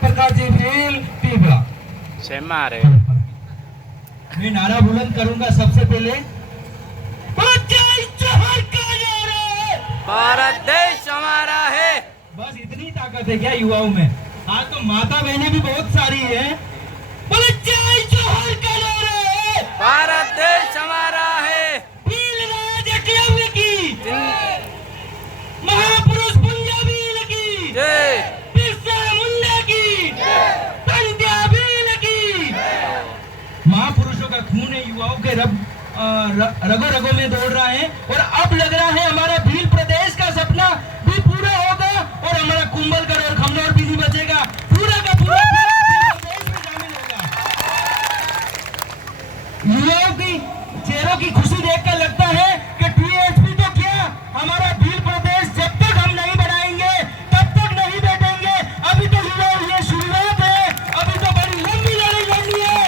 प्रकाशजी भील पीपला से मारे। मैं नारा बुलंद करूंगा सबसे पहले, भारत देश हमारा है। बस इतनी ताकत है क्या युवाओं में? आज तो माता बहनें भी बहुत सारी है। भारत देश हमारा है। महापुरुष पंजाबी की जय। बिरसा मुंडा की पंड्या भील की। महापुरुषों का खून है युवाओं के रगों रगों में दौड़ रहा है और अब लग रहा है हमारा भील प्रदेश का सपना भी पूरा होगा और हमारा कुंभलगढ़ और खमनौर भी नहीं बचेगा, पूरा का पूरा भील प्रदेश में शामिल होगा। युवाओं की चेहरों की खुशी देखकर लगता है कि टीएसपी तो क्या, हमारा भील प्रदेश जब तक हम नहीं बनाएंगे तब तक नहीं बैठेंगे। अभी तो युवाओं ये शुरुआत है, अभी तो बड़ी लंबी लड़ाई लड़नी है।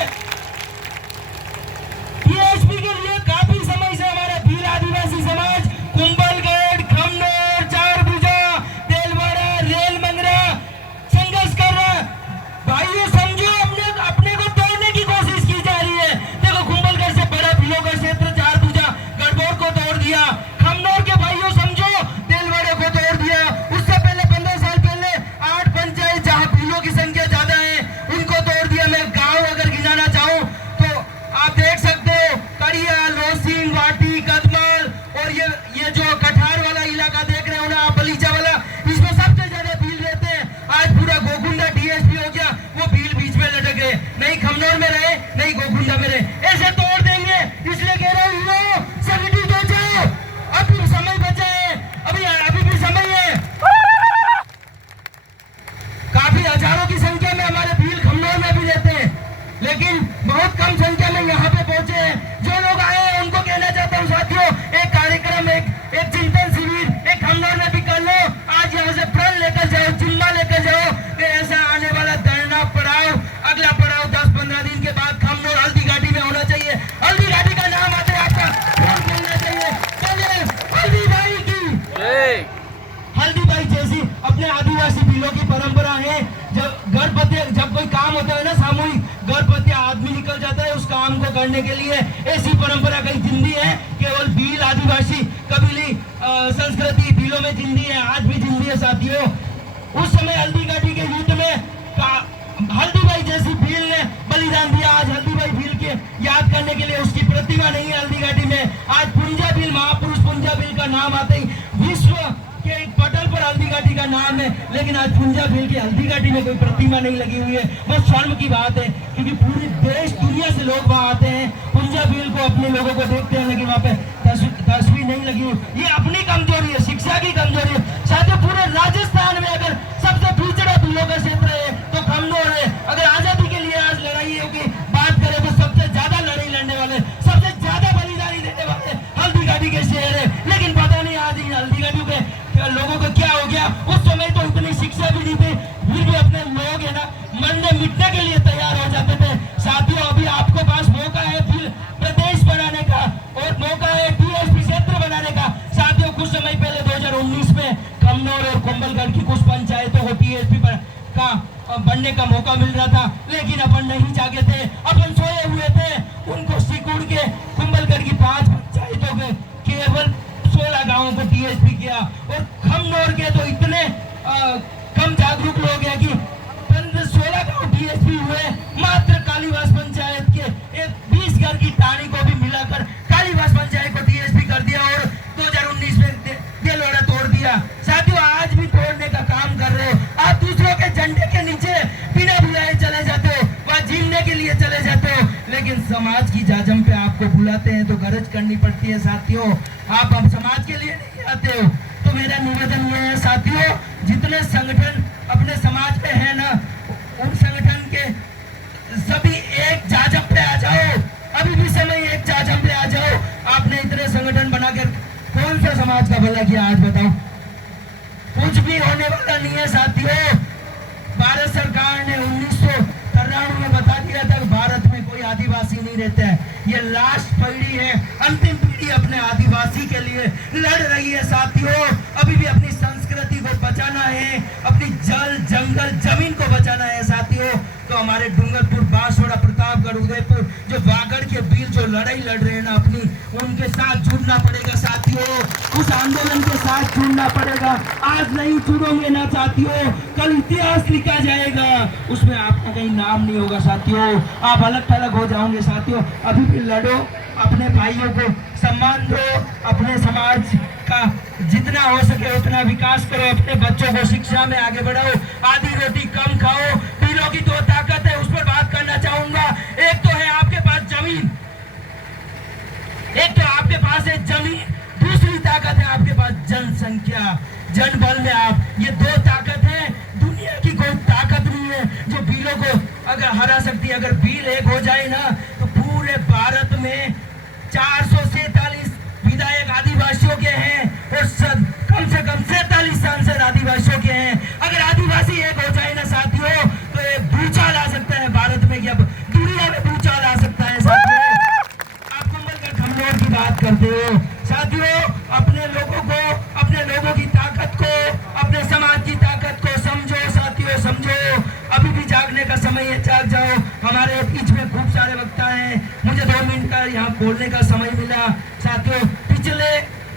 टीएसपी के लिए काफी समय से हमारा भील आदिवासी समाज कुंभलगढ़, खमनौर, चारभुजा, तेलवाड़ा, रेल मंगरा संघर्ष कर रहा है। भाइयों समझो, अपने को तोड़ने की कोशिश की जा रही है। देखो कुंभलगढ़ से बड़ा भीलों का क्षेत्र चारभुजा गढ़बोर को तोड़ दिया, खमनौर के भाइयों समझो तेलवाड़े को तोड़ दिया। उससे पहले 15 साल पहले 8 पंचायत जहाँ भीलों की संख्या ज्यादा है उनको तोड़ दिया। मैं गाँव अगर गिनाना चाहूँ तो आप देख सकते हो कड़िया, लोसिंग, वाटी, कदमाल और ये जो कठार वाला इलाका देख रहे हो ना आप, बलीचा वाला, इसमें सबसे ज्यादा भील रहते हैं। आज पूरा गोकुंडा टीएसपी हो गया, वो भील बीच में लटक गए, नहीं खमनौर में रहे नहीं गोकुंडा में रहे। ऐसे तोड़ देंगे, इसलिए कह रहा हूँ संगठित हो जाओ, अभी समय बचा है, अभी भी समय है। काफी हजारों की संख्या में हमारे भील खमनौर में भी रहते हैं, लेकिन बहुत कम संख्या में यहाँ पे पहुंचे हैं। जो लोग आए हैं उनको कहना चाहता हूँ साथियों, एक कार्यक्रम, एक चिंतन शिविर एक खमनौर में भी कर लो। आज यहाँ से प्रण लेकर जाओ, जिम्मा लेकर जाओ कि ऐसा आने वाला धरना पड़ाव, अगला पड़ाव 10-15 दिन के बाद खमनौर हल्दी घाटी में होना चाहिए। हल्दी घाटी का नाम आते आपका वोट मिलना चाहिए। चलिए हल्दी भाई की जय। हल्दी भाई जैसी अपने आदिवासी भीलों की परंपरा है। जब कोई काम होता है ना सामूहिक, गर्भवती आदमी निकल जाता है उस काम को करने के लिए, ऐसी परंपरा कहीं जिंदी है। केवल भील आदिवासी कबीली संस्कृति भीलों में जिंदी है, आज भी जिंदी है साथियों। उस समय हल्दी घाटी के युद्ध में हल्दी भाई जैसी भील ने बलिदान दिया। आज हल्दी भाई भील के याद करने के लिए उसकी प्रतिमा नहीं है हल्दी घाटी में। आज पुंजा भील, महापुरुष पुंजा भील का नाम आते ही विश्व के एक पटल पर हल्दी घाटी का नाम है, लेकिन आज पुंजा भील की हल्दी घाटी में कोई प्रतिमा नहीं लगी हुई है। बस शर्म की बात है, क्योंकि पूरी देश दुनिया से लोग वहाँ आते हैं पुंजा भील को, अपने लोगों को देखते हैं, लेकिन वहाँ पे तस्वीर नहीं लगी हुई। ये अपनी कमजोरी है, शिक्षा की कमजोरी है साथियों। पूरे राजस्थान में अगर सबसे पिछड़ा भीलों का क्षेत्र है तो खमनौर है। अगर आजादी के लिए आज लड़ाइयों की बात करें तो सबसे ज्यादा लड़ाई लड़ने वाले, सबसे ज्यादा बलिदानी देने वाले हल्दी घाटी के शहर है। लेकिन पता नहीं आज इन हल्दी घाटी के लोगों को क्या हो गया। उस समय तो इतनी शिक्षा भी नहीं थी, फिर भी अपने लोग है ना मरने मिटने के लिए तैयार हो जाते थे। साथियों अभी आपको पास मौका है भील प्रदेश बनाने का और मौका है टीएसपी क्षेत्र बनाने का। साथियों कुछ समय पहले 2019 में खमनौर और कुंभलगढ़ की कुछ पंचायतों को टीएसपी का बनने का मौका मिल रहा था, लेकिन अपन नहीं जागे थे, अपन सोए हुए थे। उनको सिकुड़ के कुंभलगढ़ की 5 पंचायतों के केवल 16 गांवों को टीएसपी किया और खमनौर के तो इतने कम जागरूक लोग हैं कि 16 गांव टीएसपी हुए। मात्र कालीवास पंचायत के एक 20 घर की टाणी को भी मिलाकर कालीवास पंचायत को टीएसपी कर दिया और 2019 में तेलवाड़ा तोड़ दिया। साथियों आज भी तोड़ने का काम कर रहे हो आप, दूसरों के झंडे के नीचे बिना बुलाए चले जाते हो, वहाँ जीने के लिए चले जाते हो, लेकिन समाज की जाजम पे आपको बुलाते हैं तो गरज करनी पड़ती है साथियों। आप अब समाज के लिए नहीं आते हो। तो मेरा निवेदन ये है साथियों, जितने संगठन अपने समाज पे है ना, उन संगठन के सभी एक जाजम पे आ जाओ। अभी भी समय एक जाजम पे आ जाओ। आपने इतने संगठन बनाकर कौन सा समाज का भला किया आज बताओ? कुछ भी होने वाला नहीं है साथियों। भारत सरकार ने 1993 में बता दिया था भारत में कोई आदिवासी नहीं रहता है। ये लास्ट पीढ़ी है, अंतिम पीढ़ी अपने आदिवासी के लिए लड़ रही है साथियों। अभी भी अपनी संस्कृति को बचाना है, अपनी जल जंगल जमीन को बचाना है साथियों, तो हमारे डूंगरपुर, बांसवाड़ा, प्रतापगढ़, उदयपुर जो वागड़ के वीर जो लड़ाई लड़ रहे हैं ना अपनी, उनके साथ जुड़ना पड़ेगा साथियों। उस आंदोलन के साथ जुड़ना पड़ेगा। आज नहीं जुड़ोगे ना साथियों, कल इतिहास लिखा जाएगा, उसमें आपका कहीं नाम नहीं होगा साथियों। आप अलग थलग हो जाओगे साथियों। अभी भी लड़ो, अपने भाइयों को सम्मान दो, अपने समाज का जितना हो सके उतना विकास करो, अपने बच्चों को शिक्षा में आगे बढ़ाओ, आधी रोटी कम खाओ। पीलों की दो ताकत है, उस पर बात करना चाहूंगा। एक तो है आपके पास जमीन, एक तो आपके पास है जमीन, दूसरी ताकत है आपके पास जनसंख्या, जनबल में आप, ये दो ताकत है। दुनिया की कोई ताकत नहीं है जो बिलों को अगर हरा सकती है। अगर बिल एक हो जाए ना तो पूरे भारत में 447 विधायक आदिवासियों के हैं और कम से कम 47 सांसद आदिवासियों के हैं। अगर आदिवासी एक हो जाए ना साथियों तो ये भूचाल आ सकता है भारत में, क्या दुनिया में भूचाल आ सकता है साथियों। आप कुंभलगढ़ खमनोर की बात करते हो साथियों, अपने लोगों को, अपने लोगों की ताकत को, अपने समाज की ताकत को समझो साथियों, समझो। अभी भी जागने का समय है, जाग जाओ। हमारे बीच में खूब सारे वक्ता हैं, मुझे 2 मिनट का यहाँ बोलने का समय मिला साथियों। पिछले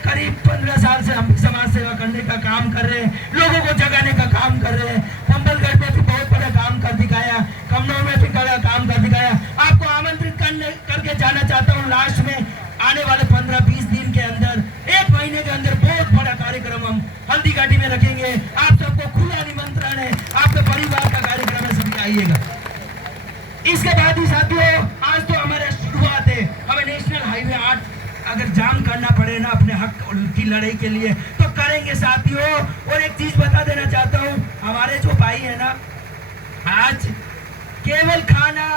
करीब 15 साल से हम समाज सेवा करने का काम कर रहे हैं, लोगों को जगाने का काम कर रहे हैं। कुंभलगढ़ में भी बहुत बड़ा काम कर दिखाया, कमनौर में भी बड़ा काम कर दिखाया। आपको आमंत्रित करके जाना चाहता हूँ। लास्ट में आने वाले 15-20 दिन के अंदर, 1 महीने के अंदर बहुत बड़ा कार्यक्रम हम हल्दी घाटी में रखेंगे। आप सबको खुला निमंत्रण है, आपके परिवार का कार्यक्रम है, सभी आइएगा। इसके बाद ही साथियों, आज तो हमारे शुरुआत है। हमें नेशनल हाईवे 8 अगर जाम करना पड़े ना अपने हक की लड़ाई के लिए तो करेंगे साथियों। और एक चीज बता देना चाहता हूँ, हमारे जो भाई है ना, आज केवल खाना,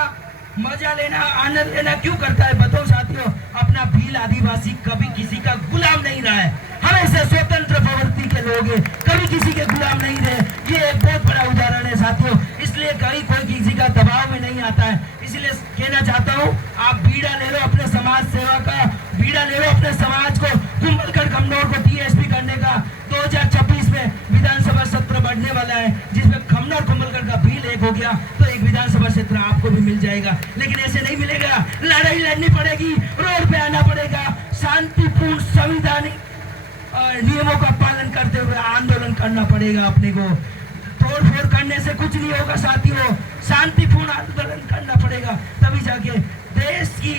मजा लेना, आनंद लेना क्यों करता है बताओ साथियों। अपना भील आदिवासी कभी किसी का गुलाम नहीं रहा है, हमेशा स्वतंत्र प्रवृत्ति के लोग हैं, कभी किसी के गुलाम नहीं रहे। ये एक बहुत बड़ा उदाहरण है साथियों। इसलिए कहीं कोई किसी का दबाव में नहीं आता है। इसलिए कहना चाहता हूँ, आप बीड़ा ले लो अपने समाज सेवा का, बीड़ा ले लो अपने समाज को, कुंभलगढ़ खमनौर को टीएसपी करने का। 2026 में विधानसभा सत्र बढ़ने वाला है, जिसमें खमनौर कुंभलगढ़ का बिल एक हो गया तो एक विधानसभा क्षेत्र आपको भी मिल जाएगा। लेकिन ऐसे नहीं मिलेगा, लड़ाई लड़नी पड़ेगी, रोड पे आना पड़ेगा, शांतिपूर्ण संवैधानिक नियमों का पालन करते हुए आंदोलन करना पड़ेगा अपने को। तोड़फोड़ करने से कुछ नहीं होगा साथियों, शांतिपूर्ण आंदोलन करना पड़ेगा, तभी जाके देश की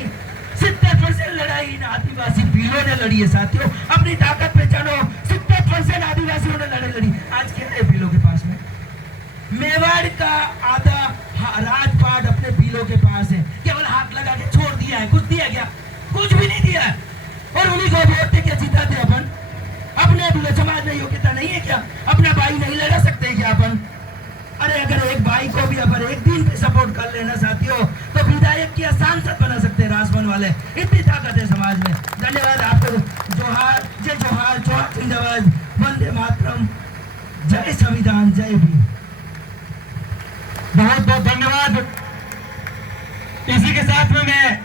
70% लड़ाई इन आदिवासी बिलों ने लड़ी है साथियों। अपनी ताकत पे चलो, 70% आदिवासियों ने लड़ाई लड़ी। आज क्या है बिलों के पास में? मेवाड़ का आधा राजपाट अपने बिलों के पास है, केवल हाथ लगा के छोड़ दिया है। कुछ दिया क्या? कुछ भी नहीं दिया। और उन्हीं को वोट दे के जीताते अपन। अपने बिलो समाज में योग्यता नहीं है क्या? अपना भाई नहीं लड़ा सकते क्या अपन? अरे अगर एक भाई को भी अगर एक दिन पे सपोर्ट कर लेना साथियों तो विधायक की सांसद बना सकते हैं राजभवन वाले। इतनी ताकत है समाज में। धन्यवाद आपको। जोहार, जय जोहार, जोहार जिंदाबाद, वंदे मातरम, जय संविधान, जय भीम। बहुत बहुत धन्यवाद। इसी के साथ में मैं